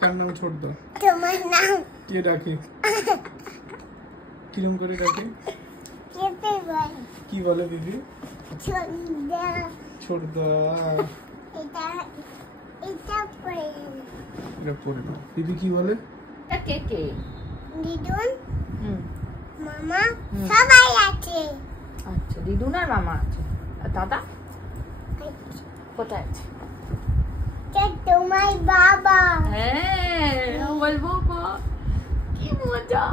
কার নাম ছোটদা? তোমার নাম কে ডাকে? কিরম করে ডাকে? কি বলে দিদি? ছোটদা। এটা পড়ে না। দিদি কি বলে? কে কে? দিদুন, মামা সবাই আছে। আচ্ছা, দিদুন আর মামা আছে। আর দাদা কোথায় আছে? তোমার বাবা। হ্যাঁ, বলবো কি মজা।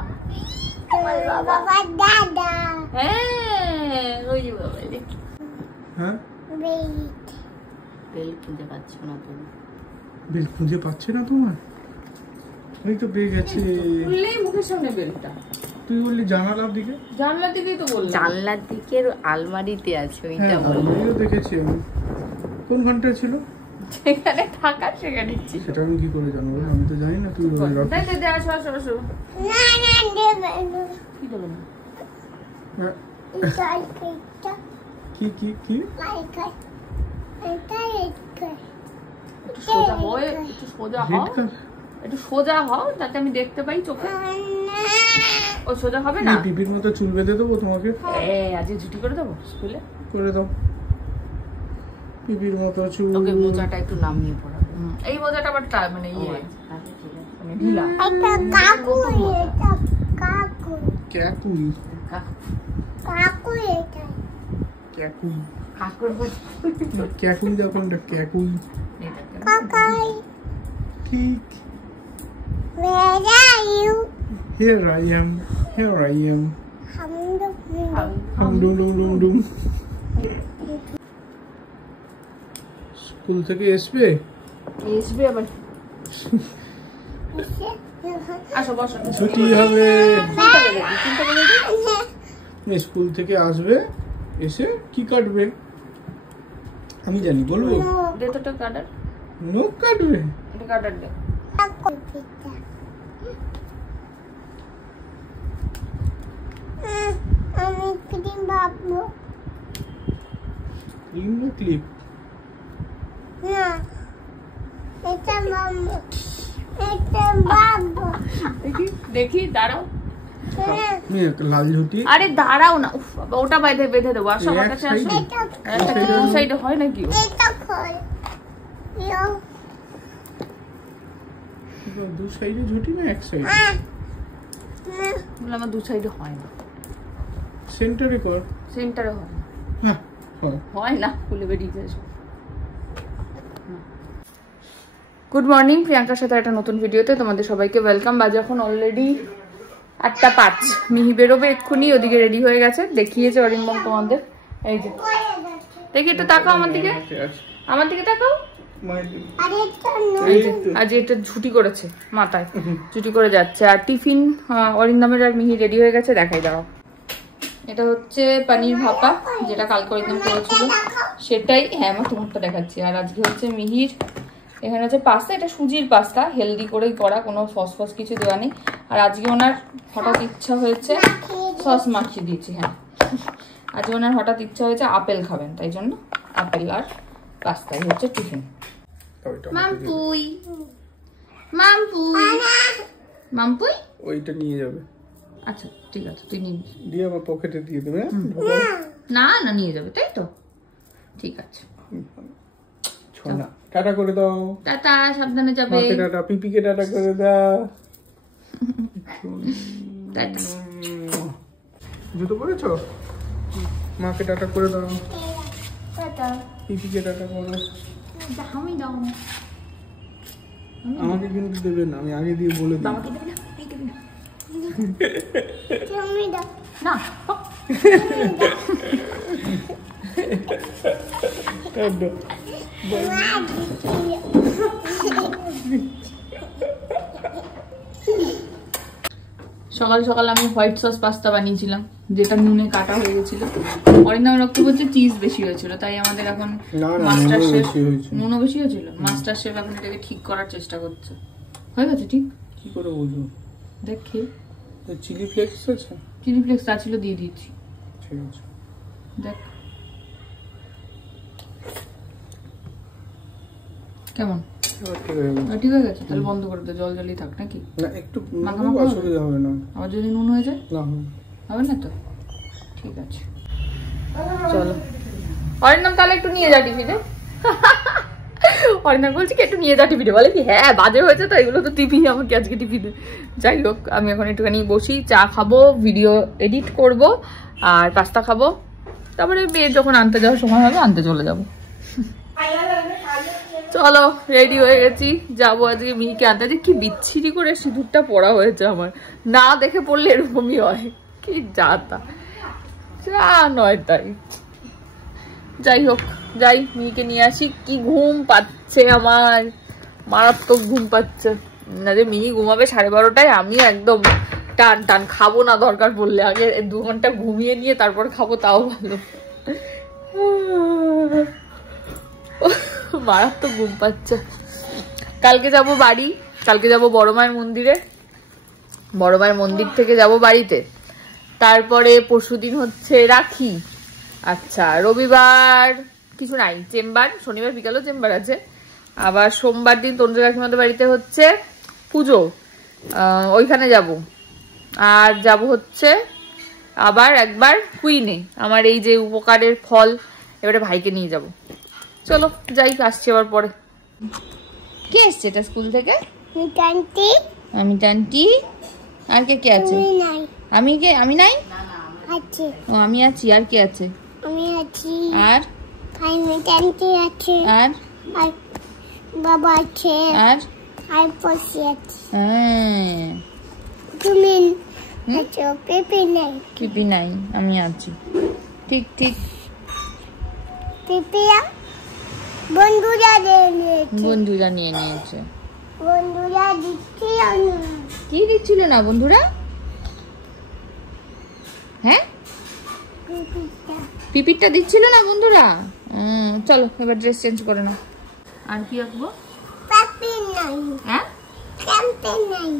তোমার বাবা দাদা। হ্যাঁ, ওই যে বাবা। হ্যাঁ, বেল খুঁজে পাচ্ছ না তুমি? বেল খুঁজে পাচ্ছে না তোমার? এই তো পেয়ে গেছে। খুললেই মুখের সামনে বেলটা। তুই বললি জানালার দিকে? জানলার দিকেই তো বললাম। জানলার দিকের আলমারিতে আছে, ওইটা বল। আমিও দেখেছি। আমি কোন ঘন্টায় ছিল? সেখানে থাকা সেখানে ছিল। সেটা আমি কি করে জানবো? আমি তো জানি না। তুই বলে রাখ। দে আসো আসো আসো। না না দেবে না। কি দেবে না? কি কি কি? একটু সোজা হয়ে, একটু সোজা হও, একটু সোজা হও যাতে আমি দেখতে পাই চোখে। ও সোজা হবে না? পিপির মতো চুল বেঁধে দেবো তোমাকে? আজ ছুটি করে দেবো স্কুলে? করে দাও। পিপির মতো চুল। ওকে মোজাটা একটু নামিয়ে পড়াবো। এই মোজাটা আবার মানে ইয়ে মানে ঢিলা। এটা কাকু, এটা কাকু। ক্যাকুই। কাকু এটা। ক্যাকুই। কাকুর ক্যাকুই দাও কোনটা? ক্যাকুই। কাকাই। ঠিক। Where are you? Here I am. Here I am. Hum dum dum dum dum. School থেকে আসবে? আসবে আবার। আসো বসো। ছুটি হবে। স্কুল থেকে আসবে, এসে কি কাটবে? আমি জানি, বলবো? দে তো কাটার। নখ কাটবে? এটা কাটার দে। আমি ক্রিম ভাববো। ক্লিপ না ক্লিপ? না, এটা মামা। এটা বাবু। দেখি দেখি দাঁড়াও। লাল ঝুটি। আরে দাঁড়াও না, উফ বাবা, ওটা বেঁধে দেবো। আসো আমার কাছে আসো। একটা কোন সাইডে হয় নাকি? এটা খোল। ইয়ো। দু সাইডে ঝুটি না এক সাইডে? বলে আমার দু সাইডে হয় না। সেন্টারে কর। সেন্টারে হয় না। হ্যাঁ, হয় না, খুলে বেরিয়ে যাস। গুড মর্নিং, প্রিয়াঙ্কার সাথে একটা নতুন ভিডিওতে তোমাদের সবাইকে ওয়েলকাম। বাজে এখন অলরেডি 8:05। মিহি বেরোবে এক্ষুনি, ওদিকে রেডি হয়ে গেছে। দেখিয়েছে অরিন্দম তোমাদের। এই যে দেখি, একটু তাকাও আমার দিকে, আমার দিকে তাকাও। আজ এটা ছুটি করেছে মাথায়, ছুটি করে যাচ্ছে। আর টিফিন অরিন্দমের আর মিহি রেডি হয়ে গেছে, দেখাই দাও। এটা হচ্ছে পনির ভাপা, যেটা কালকে অরিন্দম করেছিল সেটাই। হ্যাঁ, আমার তোমারটা দেখাচ্ছি। আর আজকে হচ্ছে মিহির, এখানে হচ্ছে পাস্তা। এটা সুজির পাস্তা, হেলদি করেই করা, কোনো সস ফস কিছু দেওয়া নেই। আর আজকে ওনার হঠাৎ ইচ্ছা হয়েছে, সস মাখিয়ে দিয়েছি। হ্যাঁ, আজকে ওনার হঠাৎ ইচ্ছা হয়েছে আপেল খাবেন, তাই জন্য আপেল আর পাস্তাই হচ্ছে টিফিন। মাম্পুই মাম্পুই মাম্পুই ওইটা নিয়ে যাবে। আচ্ছা ঠিক আছে, তুই নিবি, দিয়ে আমার পকেটে দিয়ে দেবে। না না নিয়ে যাবে, তাই তো? ঠিক আছে, ছোনা টাটা করে দাও। টাটা, সাবধানে যাবে। মাকে টাটা, পিপিকে টাটা করে দাও। টাটা। জুতো পরেছো? মাকে টাটা করে দাও। টাটা। পিপিকে টাটা করো। আমি দাও। আমাকে কিন্তু দেবে না, আমি আগে দিয়ে বলে দিই। বাবাকে দেবে না, এই দেবে না। তুমি দাও। না। সকাল সকাল আমি হোয়াইট সস পাস্তা বানিয়েছিলাম, যেটা নুনে কাটা হয়ে গেছিল। অরিন্দম রক্ত বলছে চিজ বেশি হয়েছিল, তাই আমাদের এখন মাস্টার শেফ, নুনও বেশি হয়েছিল। মাস্টার শেফ এখন এটাকে ঠিক করার চেষ্টা করছে। হয়ে গেছে ঠিক? কি করে বুঝবো? দেখি চিলি ফ্লেক্স আছে? চিলি ফ্লেক্স ছিল, দিয়ে দিয়েছি। ঠিক আছে, দেখ। কেমন ঠিক হয়ে গেল। ঠিক হয়ে গেছে, তাহলে বন্ধ করে দে, জল জলই থাক নাকি? না একটু মাখা মাখা হবে? অসুবিধা হবে না। আবার যদি নুন হয়ে যায় না হবে না তো? ঠিক আছে চলো। অরিন্দম তাহলে একটু নিয়ে যা টিফিনে। অরিন্দম বলছি কি একটু নিয়ে যা টিফিনে, বলে কি হ্যাঁ বাজে হয়েছে তো, এগুলো তো টিফিন আমাকে আজকে টিফিনে। যাই হোক, আমি এখন একটুখানি বসি, চা খাবো, ভিডিও এডিট করব আর পাস্তা খাবো, তারপরে মেয়ে যখন আনতে যাওয়ার সময় হবে আনতে চলে যাবো। চলো রেডি হয়ে গেছি, যাবো আজকে মিহিকে আনতে। যে কি বিচ্ছিরি করে সিঁদুরটা পরা হয়েছে আমার, না দেখে পড়লে এরকমই হয়, কি যা তা যা নয় তাই। যাই হোক, যাই মিহিকে নিয়ে আসি। কি ঘুম পাচ্ছে আমার, মারাত্মক ঘুম পাচ্ছে। না যে মিহি ঘুমাবে 12:30টায়, আমি একদম টান টান খাবো না দরকার পড়লে, আগে 2 ঘন্টা ঘুমিয়ে নিয়ে তারপর খাবো, তাও ভালো। মারাত্মক ঘুম পাচ্ছে। কালকে যাব বাড়ি, কালকে যাব বড় মায়ের মন্দিরে, বড় মায়ের মন্দির থেকে যাব বাড়িতে। তারপরে পরশুদিন হচ্ছে রাখি। আচ্ছা রবিবার কিছু নাই, চেম্বার, শনিবার বিকালেও চেম্বার আছে। আবার সোমবার দিন তন্দ্রা কাকিমাদের বাড়িতে হচ্ছে পুজো, ওইখানে যাব। আর যাব হচ্ছে আবার একবার কুইনে, আমার এই যে উপকারের ফল, এবারে ভাইকে নিয়ে যাব। চলো যাই, আসছি আবার পরে। কে এসছে এটা স্কুল থেকে? আমি টান্টি। আর কে কে আছে? আমি কে? আমি নাই, ও আমি আছি। আর কে আছে? আমি আছি। আর টান্টি আছে। আর বাবা আছে। আর পশি আছে। হ্যাঁ তুমি আছো? পেপি নাই। কিপি নাই, আমি আছি। ঠিক ঠিক। পেপিয়া বন্ধুরা নিয়েছে। বন্ধুরা নিয়ে নিয়েছে। বন্ধুরা দিচ্ছিল না। কি দিচ্ছিল না বন্ধুরা? হ্যাঁ পেপিটা পিপিটা দিচ্ছিল না বন্ধুরা। চলো এবার ড্রেস চেঞ্জ করে নাও। আর কি আঁকবো? পেপি নাই। হ্যাঁ ক্যাম্পেন নাই।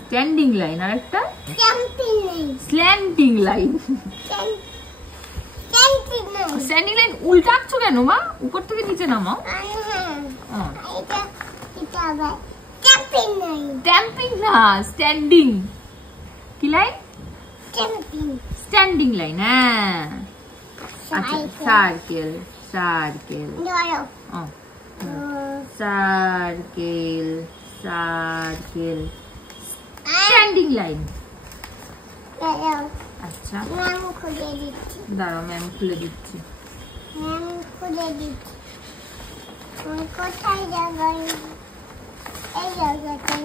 স্ট্যান্ডিং লাইন, আর একটা ক্যাম্পেন নাই। Slanting line. ক্যাম্পেন নাই। স্ট্যান্ডিং লাইন উল্টা আঁকছো কেন মা? উপর থেকে নিচে নামাও। এটা এটা আবার ক্যাম্পেন নাই। ট্যাম্পিং না, স্ট্যান্ডিং। কি লাইন? ক্যাম্পেন। Standing line. হ্যাঁ আচ্ছা, সার্কেল সার্কেল। ধরো সার্কেল সার্কেল স্ট্যান্ডিং লাইন। আচ্ছা ম্যাম খুলে দিচ্ছি। দাঁড়াও ম্যাম খুলে দিচ্ছি। ম্যাম খুলে দিচ্ছি। আমি কোথায় যাবো? এই জায়গাটায়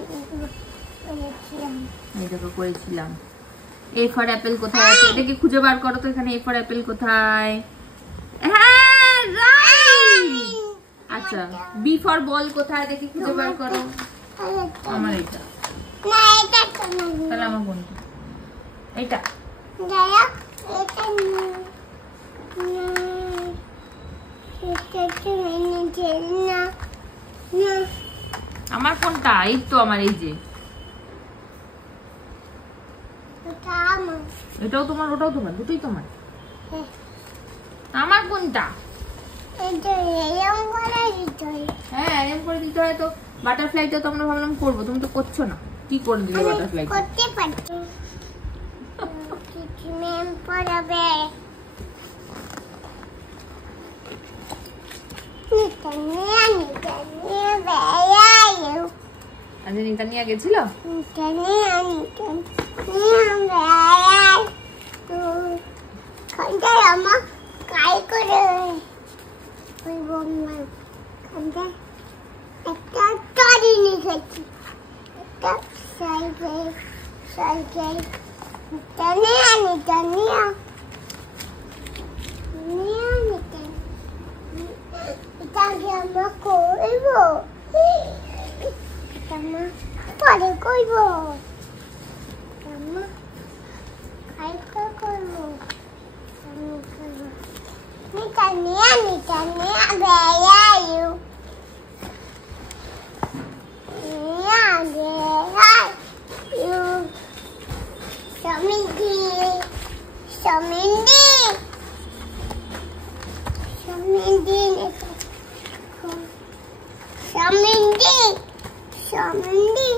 করেছিলাম। এই দেখো করেছিলাম। এ ফর অ্যাপেল কোথায় আছে? এটাকে খুঁজে বার করো তো, এখানে এ ফর অ্যাপেল কোথায়? হ্যাঁ রাইট। আচ্ছা বি ফর বল কোথায়? দেখি খুঁজে বার করো। আমার এটা না, এটা তো না। তাহলে আমার কোনটা? এটা। দাঁড়া, এটা না। এটা তো মেনে না। না, আমার কোনটা? এই তো আমার, এই যে এটা আমার। এটাও তোমার, ওটাও তোমার, দুটোই তোমার। আমার কোনটা? এটা এরকম করে দিতে হয়। হ্যাঁ এরকম করে দিতে হয় তো। বাটারফ্লাইটা তো আমরা ভাবলাম করবো, তুমি তো করছো না। কি করে দিলে বাটারফ্লাই? করতে পারছি। ম্যাম পড়াবে। আচ্ছা নিতা নিয়ে গেছিল? আমার কাই করে একটা টরি নিয়েছি। একটা সাইকেল সাইকেল নিয়ে নিতে নিয়ে নিয়ে নিতে এটাকে আমরা করব। আমরা পরে করব। আমরা খাইতে করব। নিতে নিয়ে বেড়াইও। Samindi, Samindi, Samindi, Samindi. Samindi.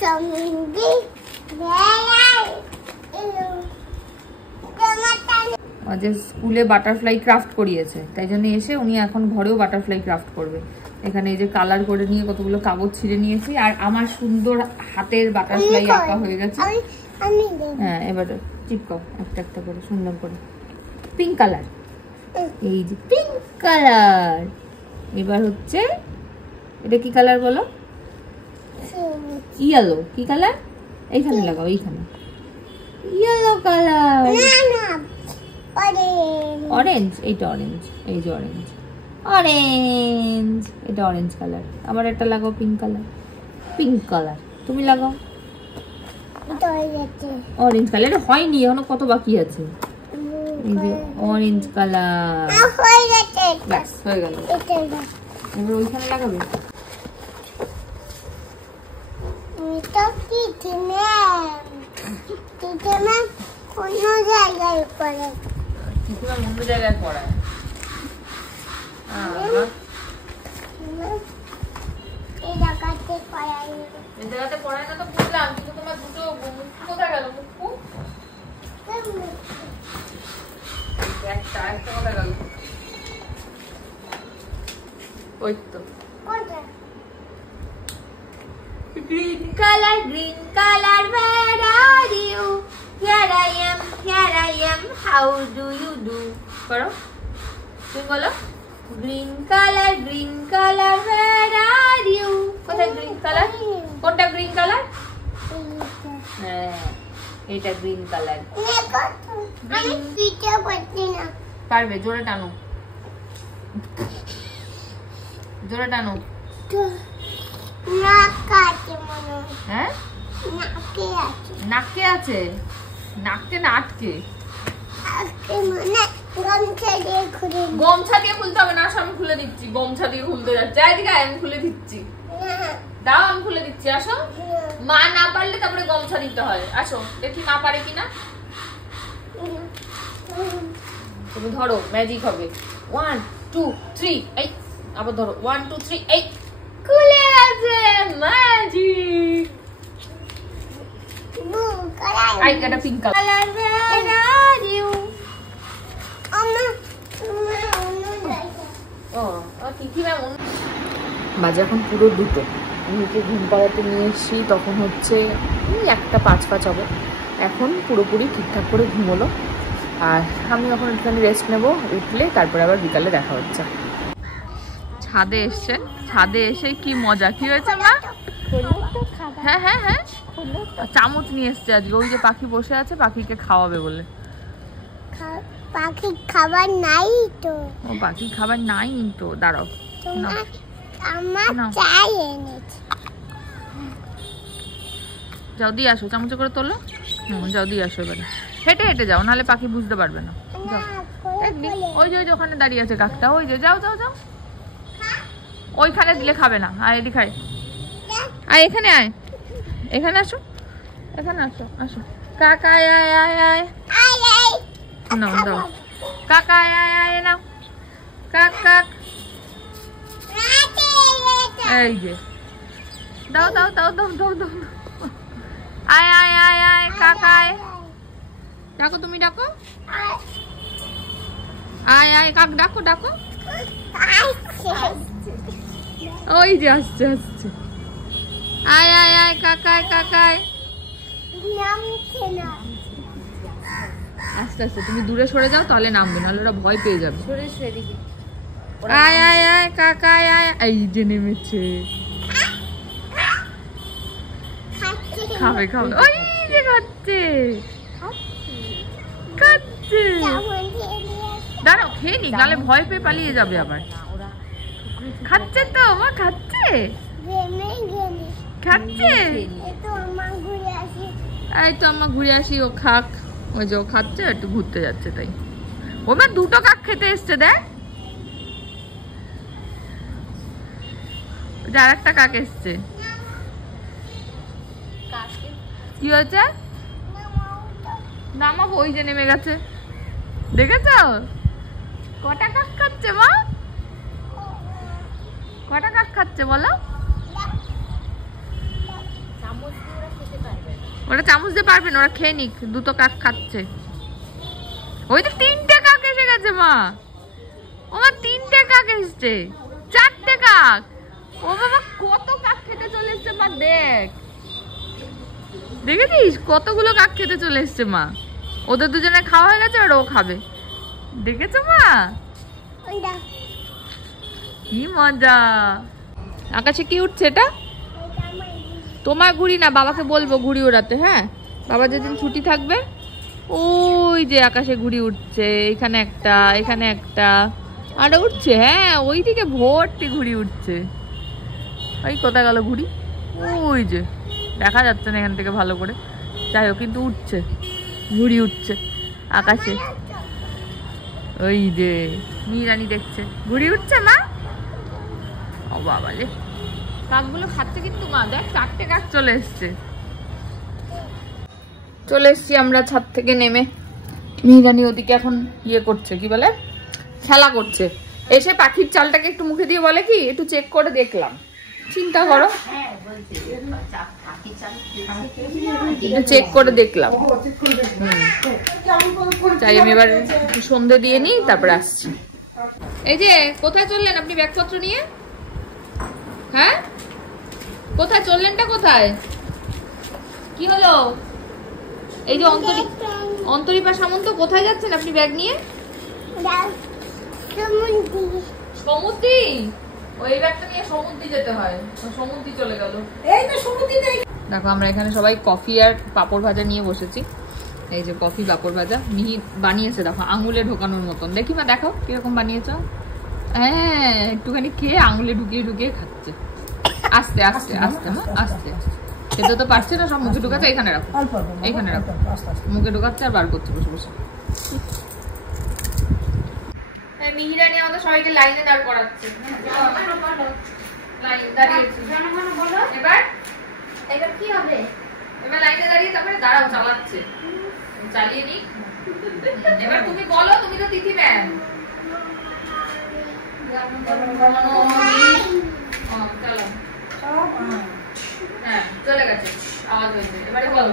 Samindi. Berai. যে স্কুলে বাটারফ্লাই ক্রাফট করিয়েছে, তাই জন্য এসে উনি এখন ঘরেও বাটারফ্লাই ক্রাফট করবে। এখানে এই যে কালার করে নিয়ে কতগুলো কাগজ ছিঁড়ে নিয়েছি, আর আমার সুন্দর হাতের বাটারফ্লাই আঁকা হয়ে গেছে। হ্যাঁ, এবার চিপকাও একটা একটা করে সুন্দর করে। পিঙ্ক কালার, এই যে পিঙ্ক কালার। এবার হচ্ছে এটা কি কালার বলো? ইয়েলো। কি কালার? এইখানে লাগাও, এইখানে ইয়েলো কালার। অরেঞ্জ, এইটা অরেঞ্জ, এই যে অরেঞ্জ অরেঞ্জ, এটা অরেঞ্জ কালার। আবার একটা লাগাও পিঙ্ক কালার, পিঙ্ক কালার। তুমি লাগাও অরেঞ্জ কালার। হয়নি এখনো, কত বাকি আছে। এই যে অরেঞ্জ কালার, ব্যাস হয়ে গেল। এবার ওইখানে লাগাবে। অন্য জায়গায় পড়ে, অন্য জায়গায় পড়ায়। এই জায়গাতে পড়ায়, এই জায়গাতে পড়ায় না তো বুঝলাম, কিন্তু তোমার দুটো মুক্কু কোথায় গেল? মুক্কু একটা কোথায় গেল? ওই তো green color, where are you? Here I am, how do you do? করো, তুমি বলো। green color, where are you? কোথায় green color? কোনটা green color? হ্যাঁ, এটা green color। আমি দিতে পারছি না। পারবে, জোরে টানো, জোরে টানো। নাকে আছে মনে হয়। হ্যাঁ, নাকে আছে। নাকে আছে? নাকে না আটকে? আজকে মানে গামছা দিয়ে খুলে। গমছা দিয়ে খুলতে হবে না, আমি খুলে দিচ্ছি। গমছা দিয়ে খুলতে যাচ্ছে, এদিকে আমি খুলে দিচ্ছি। দাও, আমি খুলে দিচ্ছি, আসো। মা না পারলে তারপরে গমছা দিতে হয়। আসো দেখি মা পারে কিনা। তুমি ধরো, ম্যাজিক হবে। 1 2 3, এই আবার ধরো। 1 2 3, এই খুলে গেছে, ম্যাজিক। আই কাটা pink colour, where are you? বাজে এখন পুরো 2টো। মেয়েকে ঘুম পাড়াতে নিয়ে এসছি, তখন হচ্ছে 1:05 হবে। এখন পুরোপুরি ঠিকঠাক করে ঘুমোলো, আর আমি এখন একটুখানি রেস্ট নেবো। উঠলে তারপরে আবার বিকালে দেখা হচ্ছে। ছাদে এসছে, ছাদে এসে কি মজা। কি হয়েছে মা? হ্যাঁ হ্যাঁ হ্যাঁ, চামচ নিয়ে এসছে আজকে। ওই যে পাখি বসে আছে, পাখিকে খাওয়াবে বলে। পাখি খাবার নাই তো। ও পাখি খাবার নাই তো, দাঁড়াও। আমার চাই এনেছি। যাও দিয়ে আসো, চামচে করে তোলো। যাও দিয়ে আসো। এবারে হেঁটে হেঁটে যাও, নাহলে পাখি বুঝতে পারবে না। ওই যে ওখানে দাঁড়িয়ে আছে কাকটা, ওই যে। যাও যাও যাও, ওইখানে দিলে খাবে না। আয় এদিকে আয়, আয় এখানে আয়, এখানে আসো, এখানে আসো, আসো। কাকা আয় আয় আয় আয়, নাও দাও। কাকা আয় আয় আয়, নাও। কাক কাক, এই যে দাও দাও দাও দাও দাও দাও। আয় আয় আয় আয়, কাকা আয়। ডাকো, তুমি ডাকো। আয় আয় কাক, ডাকো ডাকো। ওই যে আসছে আসছে। আয় আয় আয় কাকায় কাকায়। আস্তে আস্তে, তুমি দূরে সরে যাও, তাহলে নামবে, নাহলে ওরা ভয় পেয়ে যাবে। আয় আয় আয় কাকায় আয়। এই যে নেমেছে, খাবে খাবে। ওই যে খাচ্ছে খাচ্ছে। দাঁড়াও, খেয়ে নি, নাহলে ভয় পেয়ে পালিয়ে যাবে আবার। খাচ্ছে তো, মা খাচ্ছে খাচ্ছে। এই তো আমার ঘুরে আসি, ও খাক। ওই যে ও খাচ্ছে, একটু ঘুরতে যাচ্ছে তাই। ও মা 2টো কাক খেতে এসছে, দেখ। আর একটা কাক এসছে। কি হয়েছে? নামাবো, ওই যে নেমে গেছে, দেখেছ? কটা কাক খাচ্ছে মা? কটা কাক খাচ্ছে বলো? ওরা চামচ দিয়ে পারবে না, ওরা খেয়ে নিক। দুটো কাক খাচ্ছে। ওই তো 3টে কাক এসে গেছে মা। ও মা 3টে কাক এসছে, 4টে কাক। ও বাবা কত কাক খেতে চলে এসছে মা, দেখ দেখেছিস কতগুলো কাক খেতে চলে এসছে মা। ওদের দুজনে খাওয়া হয়ে গেছে আর ও খাবে, দেখেছো মা? কি মজা। আকাশে কি উঠছে এটা? তোমার ঘুড়ি না, বাবাকে বলবো ঘুড়ি ওড়াতে। হ্যাঁ, বাবা যেদিন ছুটি থাকবে। ওই যে আকাশে ঘুড়ি উঠছে, এখানে একটা, এখানে একটা, আর উঠছে। হ্যাঁ, ওইদিকে ভর্তি ঘুড়ি উঠছে। ওই কোথায় গেল ঘুড়ি? ওই যে দেখা যাচ্ছে না এখান থেকে ভালো করে, যাই হোক কিন্তু উঠছে, ঘুড়ি উঠছে আকাশে। ওই যে মিহিরানি দেখছে ঘুড়ি উঠছে মা। ও বাবা রে, কাকগুলো খাচ্ছে কিন্তু মা। দেখ 4টে কাক চলে এসছে। চলে এসছি আমরা ছাদ থেকে নেমে। মিহিরানি ওদিকে এখন ইয়ে করছে, কি বলে, খেলা করছে। এসে পাখির চালটাকে একটু মুখে দিয়ে বলে কি একটু চেক করে দেখলাম। চিন্তা করো, চেক করে দেখলাম। তাই আমি এবার সন্ধে দিয়ে নিই, তারপরে আসছি। এই যে কোথায় চললেন আপনি ব্যাগপত্র নিয়ে? হ্যাঁ, কোথায় চললেনটা? কোথায় কি হলো? এই যে অন্তরীপা সামন্ত, কোথায় যাচ্ছেন আপনি ব্যাগ নিয়ে? সমুদ্রি। ওই ব্যাগটা নিয়ে সমুদ্রি যেতে হয়, সমুদ্রি চলে গেল। এই তো সমুদ্রি। দেখো আমরা এখানে সবাই কফি আর পাপড় ভাজা নিয়ে বসেছি। এই যে কফি পাপড় ভাজা মিহি বানিয়েছে, দেখো আঙুলে ঢোকানোর মতন। দেখি মা দেখো কিরকম বানিয়েছ। হ্যাঁ, একটুখানি খেয়ে আঙুলে ঢুকিয়ে ঢুকিয়ে খাচ্ছে। আস্তে আস্তে আস্তে মা, আস্তে আস্তে। খেতে তো পারছে না, সব মুখে ঢুকাচ্ছে। এখানে রাখো, এখানে রাখো। মুখে ঢুকাচ্ছে আর বার করছে বসে বসে। মিহিরানি আমাদের সবাইকে লাইনে দাঁড় করাচ্ছে। এবার কি হবে? এবার লাইনে দাঁড়িয়ে তারপরে দাঁড়াও, চালাচ্ছে, চালিয়ে নি। এবার তুমি বলো, তুমি তো তিথি ম্যাম। চলো। হ্যাঁ চলে গেছে, আওয়াজ হয়েছে। এবারে বলো।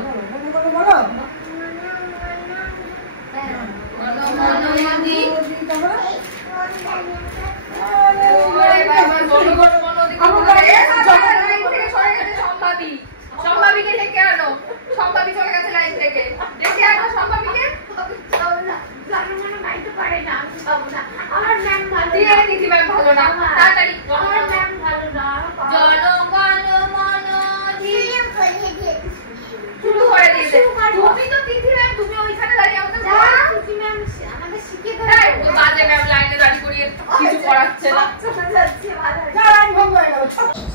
সম্ভাবীকে ডেকে আনো, সম্ভাবী চলে গেছে লাইন থেকে। ডেকে আনো সম্ভাবীকে। ভালো না, তাড়াতাড়ি। শুরু করে দিয়েছে। তুমি তো তিথি ম্যাম, তুমি ওইখানে দাঁড়িয়ে আমাদের শিখিয়ে দেয়। বাজে ম্যাম লাইনে দাঁড়িয়ে করিয়ে কিছু করাচ্ছে না।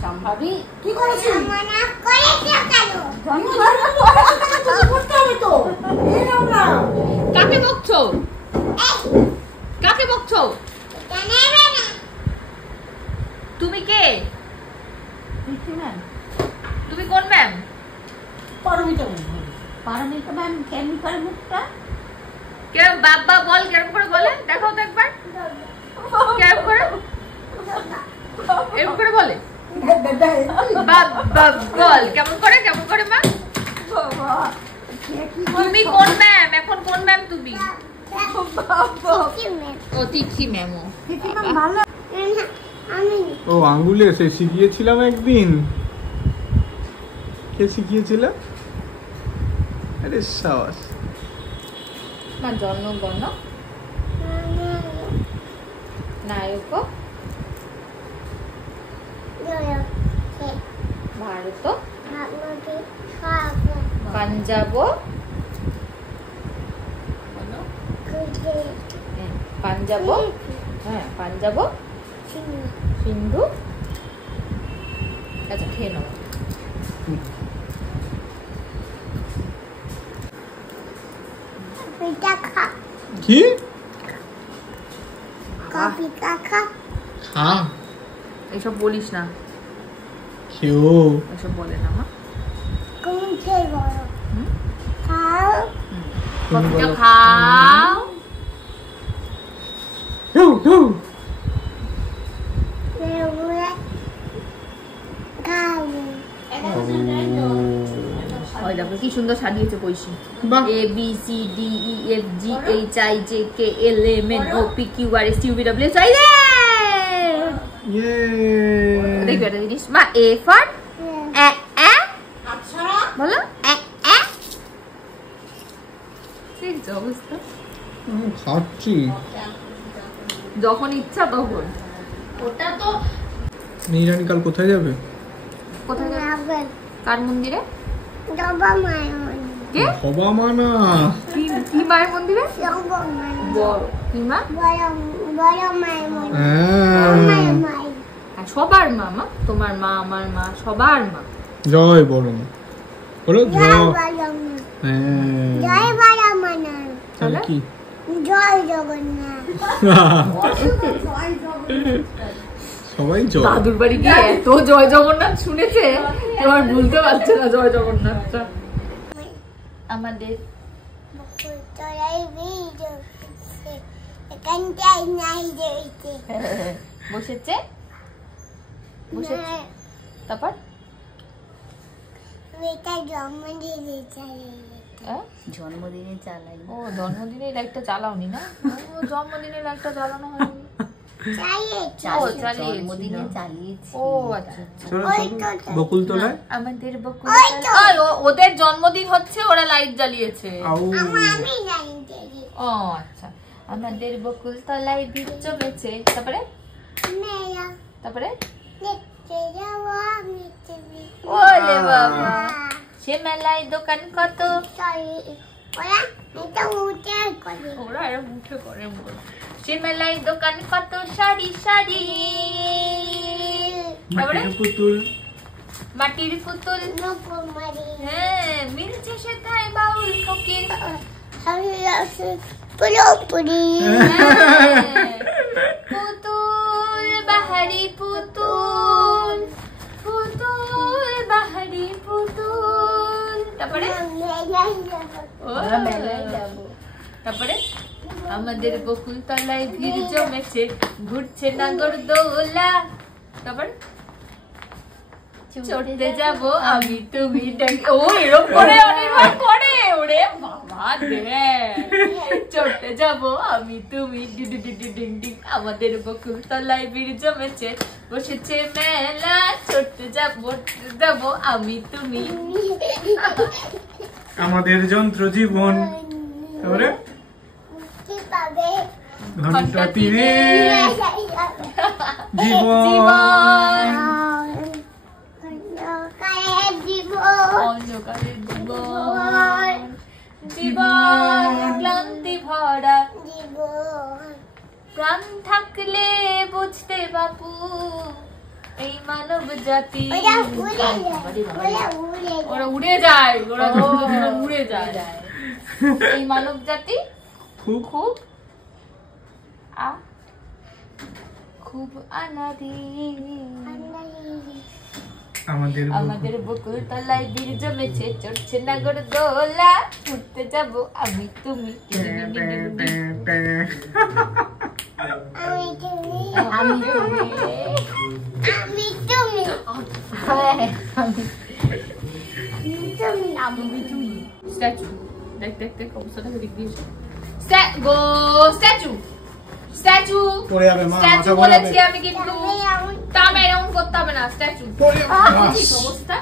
সম্ভাবী কি করেছিস? কাকে বকছো? কাকে বকছো? তুমি কে? তুমি কোন ম্যাম? পারমিতা ম্যাম। কেমনি করে মুখটা? কেরম বাবা বল, কেরম করে বলে দেখাও তো একবার। কেরম করে, এরকম করে বলে বাবা বল। কেমন করে, কেমন করে মা? তুমি কোন ম্যাম? এখন কোন ম্যাম তুমি? ও তিথি ম্যাম। ও আঙ্গুলে সে শিখিয়েছিলাম একদিন। কে শিখিয়েছিল? আরে সাবাস। মা জন্মগণ নায়ক ভারত পাঞ্জাব পাঞ্জাব, হ্যাঁ পাঞ্জাব সিন্ধু। আচ্ছা খেয়ে নাও। কি খা? এসব বলিস না, খেও। এসব বলে না মা। কফিটা খাও। দেখো কি সুন্দর সাজিয়েছে পয়সি। বাহ। A B C D E F G H I J K L M N O P Q R S T U V W X Y Z। দেখো একটা জিনিস মা, A for বলো অবস্থা খাচ্ছি যখন ইচ্ছা তখন। ওটা তো নিরানি কাল কোথায় যাবে? কোথায় যাবে? কার মন্দিরে? বাবা মায়ের মন্দির। কে? বাবা মা না, কি মায়ের মন্দিরে? বাবা মায়ের বড় কি মা? বড় মায়ের মন্দির। হ্যাঁ মায়ের মায়ের। আর সবার মা, মা তোমার মা আমার মা সবার মা। জয় বড় মা বলো। জয় জয়। বড় মা। হ্যাঁ জয় বড় মা না। তাহলে কি? জয় জগন্নাথ। সবাই জয়। দাদুর বাড়ি গিয়ে এত জয় জগন্নাথ শুনেছে এবার ভুলতে পারছে না জয় জগন্নাথটা। আমাদের তোরাই বীজ এখানটাই নাই রয়েছে। বসেছে তারপর এটা জন্মদিনে চালিয়ে জন্মদিনে চালাই। ও জন্মদিনে লাইটটা জ্বালাওনি না? ও জন্মদিনে লাইটটা জ্বালানো হয়নি। ও চালিয়েছি। জন্মদিনে চালিয়েছি। ও আচ্ছা আচ্ছা। চলো চলো বকুল তলায়। আমাদের বকুল ওদের জন্মদিন হচ্ছে ওরা লাইট জ্বালিয়েছে। আমি নাই দেখি ও আচ্ছা। আমাদের বকুল তলায় বীজ জমেছে। তারপরে মেয়া তারপরে দেখতে যাবো আমি তুমি। ওলে বাবা সে মেলায় দোকান কত। সরি ওরা এটা উঠে করে। ওরা এরকম মুখে করে সে মেলায় দোকান কত সারি সারি। তারপরে মাটির পুতুল। মাটির পুতুল। নপুর মারি হ্যাঁ মিলছে সেথায় বাউল ফকির। আমি আসে পুরোপুরি। পুতুল বাহারি পুতুল পুতুল বাহারি পুতুল। তারপরে আমরা মেলায় যাবো। তারপরে আমাদের বকুল তলায় ভিড় জমেছে ঘুরছে নাগরদোলা। তারপর চড়তে যাব আমি তুমি ও এরকম করে অনির্বাণ করে ওরে বাবা দেখ চড়তে যাব আমি তুমি ডিং ডিং। আমাদের বকুল তলায় ভিড় জমেছে বসেছে মেলা চড়তে যাব আমি তুমি। আমাদের যন্ত্র জীবন। তারপরে কি পাবে ঘন্টা তীরে জীবন। অন্ধকারের জীবন জীবন ক্লান্তি ভরা প্রাণ থাকলে বুঝতে বাপু এই মানব জাতি। ওরা উড়ে যায়, ওরা উড়ে যায়। এই মানব জাতি খুব খুব খুব আনাদি। আমাদের বকুল তলায় বীর জমেছে চড়ছে নাগর দোলা উঠতে যাব আমি তুমি। আমি তুমি আমি তুমি আমি তুমি আমি তুমি স্ট্যাচু। দেখ দেখ দেখ অবস্থাটাকে দেখ দিয়েছে। গো স্ট্যাচু স্ট্যাচু পড়ে যাবে মা, স্ট্যাচু মাথা বলেছি ঘোরাবে। আমি কিন্তু টামে এরকম করতে হবে না। স্ট্যাচু পড়ে যাবে। অবস্থা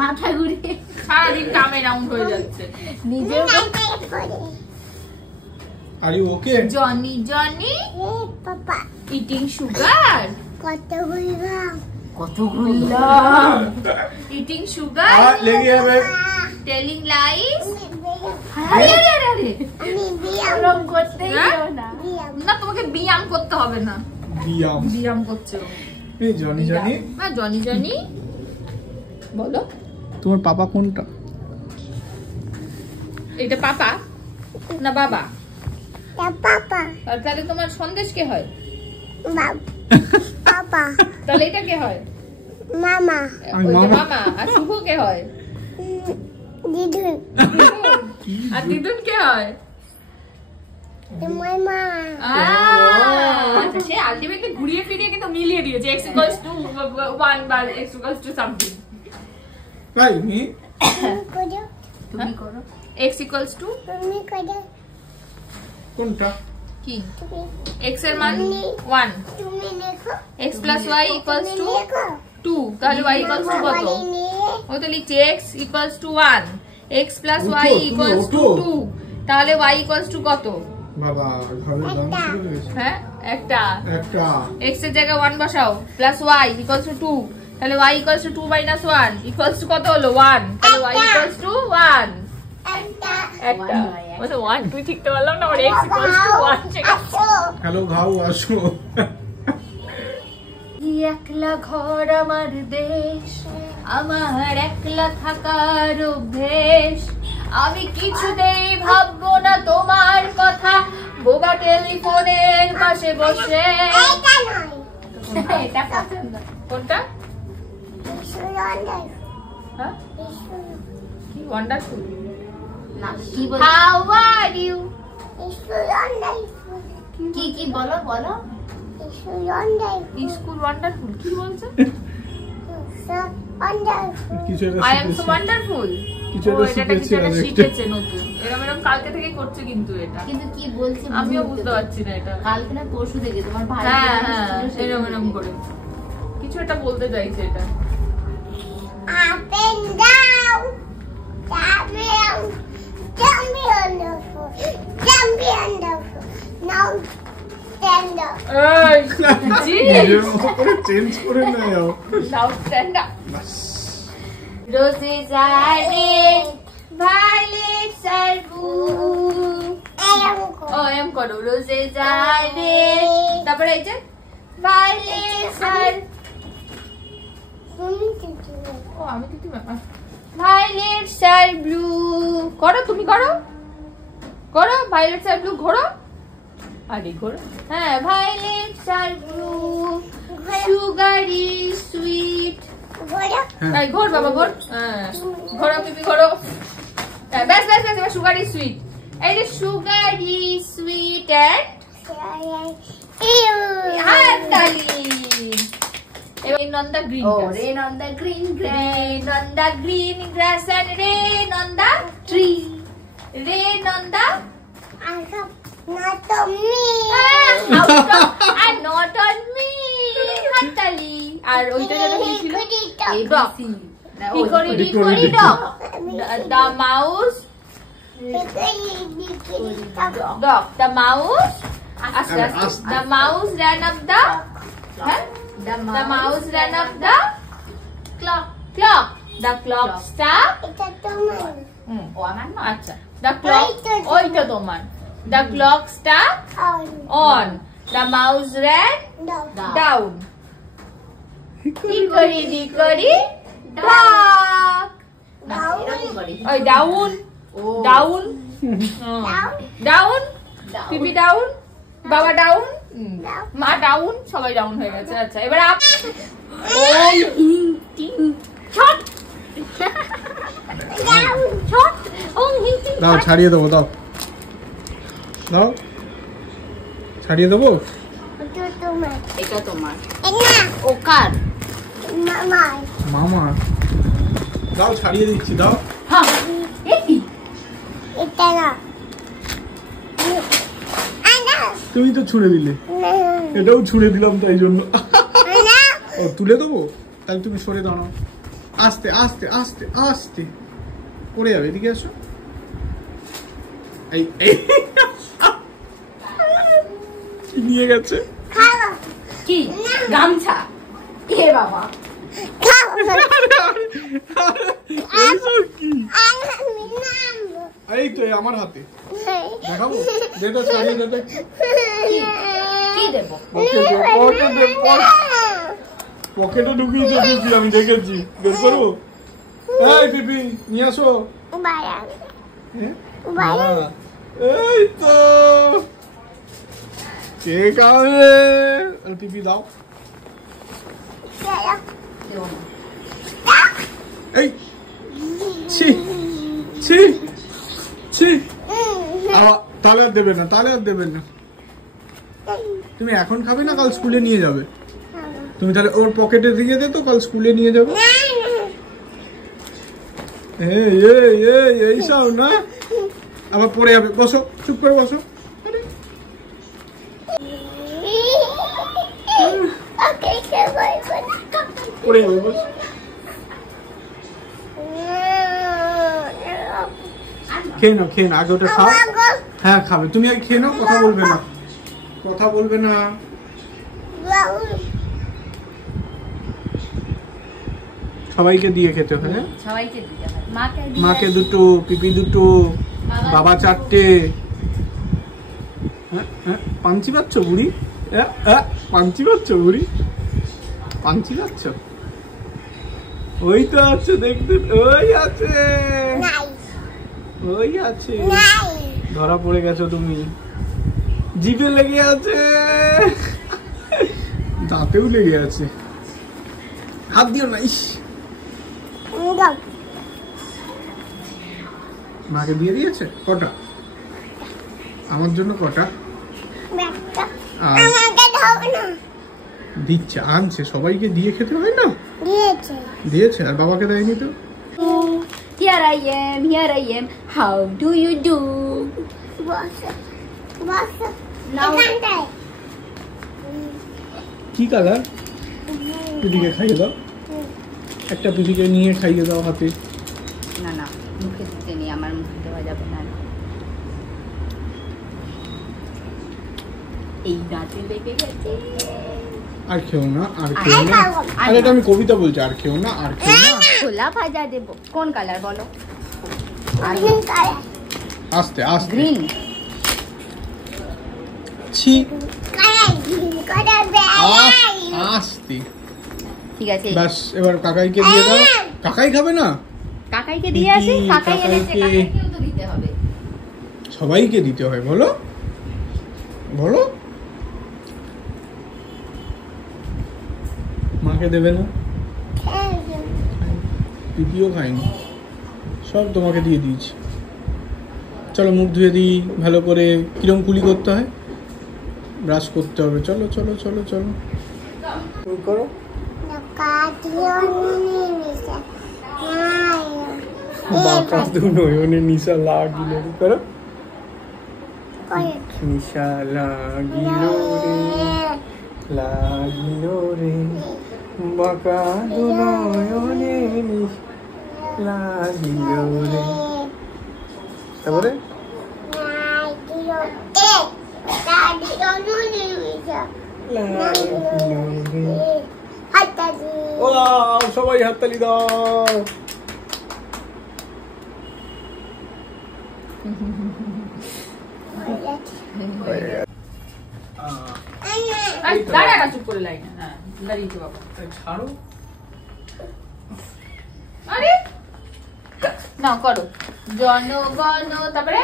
মাথা ঘুরিয়ে সারাদিন টামে রাউন্ড হয়ে যাচ্ছে। নিজের are you okay? Johnny Johnny papa eating sugar কত বললাম কত ঘুরলাম। ইটিং সুগার লেগে যাবে। Telling lies. আমি ব্যায়াম করতে না ব্যায়াম না তোমাকে ব্যায়াম করতে হবে না। বিয়াম। ব্যায়াম করছে ও। এই জনি জনি না জনি জনি বলো তোমার পাপা কোনটা? এটা পাপা না বাবা? তা পাপা আর তাহলে তোমার সন্দেশ কে হয়? পাপা তাহলে এটা কে হয়? মামা আমি ওইটা মামা। মামা। আর শুভ কে হয়? দিদুন আর দিদুন কে হয়? তোমার মা আচ্ছা সে আলটিমেটলি ঘুরিয়ে ফিরিয়ে কিন্তু মিলিয়ে দিয়েছে x = 1 বা x = something। তাই মি তুমি করো। x equals to কোনটা? কি x এর মান 1, x plus y equals to 2, তাহলে y equals to কত? ও তো লিখছি x equals to 1, x plus y equals to 2, তাহলে y equals to কত? বাবা ঘরের দাম শুরু হয়েছে। হ্যাঁ একটা একটা x এর জায়গায় 1 বসাও প্লাস y equals to 2, তাহলে y equals to 2 minus 1 equals to কত হলো? 1, তাহলে y equals to 1 একটা। ও তো 1 তুই ঠিকতে বললাম না, আমার x equals to 1 শেখাচ্ছি। হ্যালো ঘাউ আসো। একলা ঘর আমার দেশ, আমার একলা থাকার অভ্যেস, আমি কিছুতেই ভাববো না তোমার কথা, বোবা টেলিফোনের পাশে বসে। এটা পছন্দ। কোনটা? হ্যাঁ কি ওয়ান্ডারফুল। না কি বল, হাউ আর ইউ? কি কি বলো বলো। স্কুল ওয়ান্ডারফুল কি বলছো? কিছু একটা আই এম সো শিখেছি। ওয়ান্ডারফুল। কিছু একটা শিখেছি আর একটা। শিখেছে নতুন, এরকম কালকে থেকে করছে কিন্তু এটা কিন্তু কি বলছে আমিও বুঝতে পারছি না এটা। কালকে না পরশু থেকে তোমার ভাই হ্যাঁ হ্যাঁ এরকম করে কিছু একটা বলতে চাইছে এটা। Up and down, now stand up. এই জি নিজের মতো করে চেঞ্জ করে নাও। Now stand up. বাস। Roses are red, violets are blue. ও এম করো। Roses are red, তারপরে এই যে violets are, ও আমি দিতে পারবো। Violets are blue, করো তুমি করো করো। Violets are blue ঘোরো, আরে ঘোরো। হ্যাঁ violets are blue, sugary sweet। এই ঘোর বাবা ঘোর। হ্যাঁ ঘোরো পিপি ঘোরো। হ্যাঁ ব্যাস ব্যাস ব্যাস, এবার সুগারি সুইট। এই যে সুগারি সুইট এন্ড হাততালি। এবার rain on the green Oh, grass. rain on the green grass. Rain on the green grass and rain on the tree. Rain on the Not on me. and not on me. হাততালি। আর ওইটা যেন কি ছিল? ABC না, ওই Hickory Hickory dickory dock. The mouse dog. The mouse. আস্তে আস্তে। আস্তে। The mouse ran up the. হ্যাঁ? The mouse ran up the clock. Clock. The clock struck. ও আমার না। আচ্ছা। The clock. ওইটা তোমার। The clock struck on. The mouse ran down. Hickory dickory dock. এরকম করে। ওই ডাউন ও ডাউন ডাউন পিপি down, বাবা ডাউন, মা ডাউন, সবাই ডাউন হয়ে গেছে। আচ্ছা এবার আপ। ওম হিং টিং ছট ছট ওম হিং টিং দাও ছাড়িয়ে দেবো, দাও দাও ছাড়িয়ে দেবো। এটা তোমার। ও কার? মামা দাও ছাড়িয়ে দিচ্ছি, দাও। হ্যাঁ এই তুমি তো ছুঁড়ে দিলে, এটাও ছুঁড়ে দিলাম তাই জন্য। ও তুলে দেবো, তাহলে তুমি সরে দাঁড়াও। আস্তে আস্তে আস্তে আস্তে পড়ে যাবে, এদিকে আসো। এই এই কি নিয়ে গেছে? কি গামছা? কে বাবা? এইসব কি? এই তো এই আমার হাতে দেখাবো, যেটা ছাড়িয়ে যেটা কি দেব? পকেটে ঢুকিয়েছে পিপি, আমি দেখেছি। বের করবো? এই পিপি নিয়ে আসো। হ্যাঁ? এই তো কে খাবে? পিপি দাও। দেব না। এই ছি ছি ছি। তাহলে আর দেবেন না, তাহলে আর দেবেন না। তুমি এখন খাবে না, কাল স্কুলে নিয়ে যাবে। তুমি তাহলে ওর পকেটে দিয়ে দে তো, কাল স্কুলে নিয়ে যাবে। এইসব না, আবার পড়ে যাবে। বসো, চুপ করে বসো। পড়ে যাবে, বসো। খেয়ে নাও, খেয়ে নাও, আগে ওটা খাও। হ্যাঁ খাবে, তুমি আগে খেয়ে নাও, কথা বলবে না, কথা বলবে না। সবাইকে দিয়ে খেতে হয়, সবাইকে দিতে হয়, মাকে দুটো, পিপি দুটো, বাবা চারটে। পাঞ্চি পাচ্ছ বুড়ি? পাঞ্চি পাচ্ছ বুড়ি? পাঞ্চি পাচ্ছ? ওই তো আছে, দেখতে, ওই আছে, ওই আছে। ধরা পড়ে গেছো তুমি, জিভে লেগে আছে, দাঁতেও লেগে আছে। হাত দিও না। ইস, মাকে দিয়ে দিয়েছে কটা? আমার জন্য কটা? দিচ্ছে, আনছে, সবাইকে দিয়ে খেতে হয় না? দিয়েছে। আর বাবাকে দেয়নি তো? Here I am, how do you do? কি কালার? পিপিকে খাইয়ে দাও, একটা পিপিকে নিয়ে খাইয়ে দাও হাতে। না না, মুখে দিতে নেই, আমার মুখে দেওয়া যাবে না। এই দাঁতে লেগে গেছে। আর খেও না, আর খেও না। আরে এটা আমি কবিতা বলছি, আর খেও না, আর খেও না। ছোলা ভাজা দেব। কোন কালার বলো? আস্তে আস্তে। গ্রিন। ছি, আস্তে। ঠিক আছে, বাস, এবার কাকাইকে দিয়ে দাও। কাকাই খাবে না? কাকাইকে দিয়ে আসি। কাকাই এনেছে, কাকাইকেও তো দিতে হবে। সবাইকে দিতে হয়, বলো বলো। মাকে দেবে না? পিপিও খায়নি, সব তোমাকে দিয়ে দিয়েছি। চলো মুখ ধুয়ে দিই ভালো করে। কিরম কুলি করতে হয়? ব্রাশ করতে হবে। চলো চলো চলো চলো, তুমি করো। বাঁকা দু নয়নে নিশা লাগিল, করো। নিশা লাগিল রে, লাগিল রে, বাঁকা দু নয়নে লাগিল রে। তারপরে সবাই হাততালি দাও। চুপ করে লাইন। হ্যাঁ, দাঁড়িয়েছে বাবা। ছাড়ো। আরে না, করো। জনগণ, তারপরে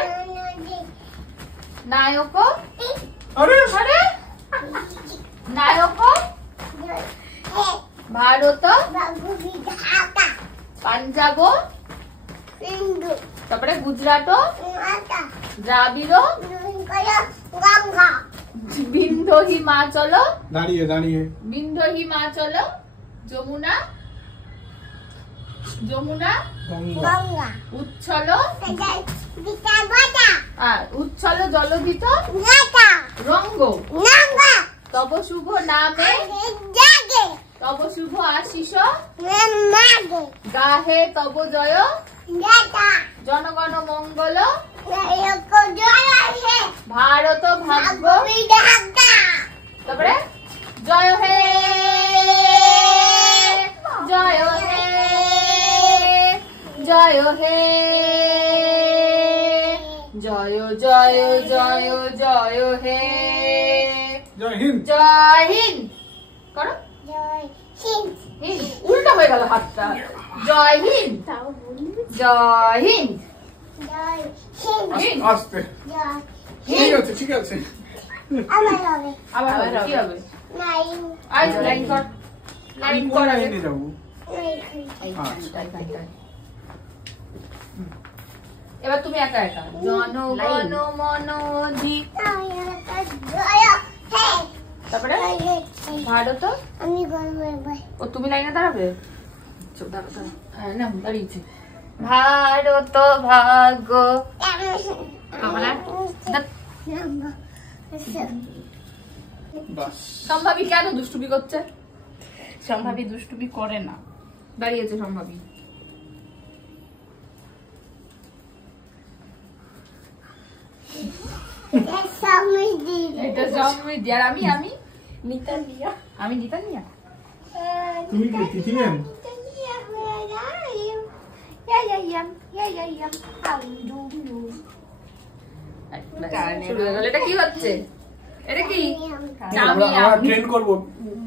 নায়ক। আরে আরে নায়ক ভারত, পাঞ্জাব, তারপরে গুজরাট, দ্রাবিড়, বিন্ধ্য হিমাচল, দাঁড়িয়ে দাঁড়িয়ে, বিন্ধ্য হিমাচল, যমুনা, যমুনা, উচ্ছল, উচ্ছল জলধিত, রঙ্গ, তব শুভ নামে, তব শুভ আশিস, গাহে তব জয়, জনগণ মঙ্গল, ভারত ভাগ্য, তারপরে জয় হে, জয় হে, জয় হে, জয় জয় জয় জয় হে, জয় হিন্দ। জয় হিন্দ করো। হিন্দ, উল্টা হয়ে গেল হাতটা। জয় হিন্দ, জয় হিন্দ, হিন্দ। আস্তে, ঠিক আছে ঠিক আছে। আবার হবে, কি হবে? আজ লাইন কর, লাইন কর আগে। নিয়ে যাবো। এবার তুমি একা একা। জনগণ মন জি, তারপরে ভারত। আমি ও তুমি লাইনে দাঁড়াবে? দাঁড়া দাঁড়া, হ্যাঁ না দাঁড়িয়েছি। ভারত ভাগ্য আমরা বাস সম্ভাবী কেন দুষ্টুমি করছে? সম্ভাবী দুষ্টুমি করে না, দাঁড়িয়েছে সম্ভাবী। এটা সমৃদ্ধি। আর আমি নিতানিয়া। আমি নিতানিয়া। তুমি কি তিথি ম্যাম? এটা কি হচ্ছে? এটা কি? আমরা ট্রেন করব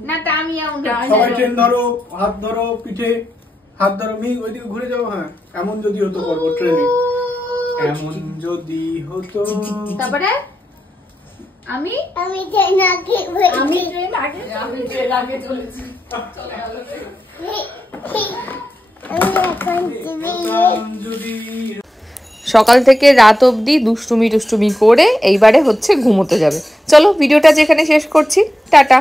না, টামিয়া। সবাই ট্রেন ধরো, হাত ধরো পিঠে, হাত ধরো। মি ওইদিকে ঘুরে যাও। হ্যাঁ, এমন যদি হতো করবো ট্রেনে। এমন যদি হতো। তারপরে আমি ট্রেন আগে চলেছি। সকাল থেকে রাত অবধি দুষ্টুমি করে এইবারে হচ্ছে ঘুমোতে যাবে। চলো ভিডিওটা যেখানে শেষ করছি, টাটা।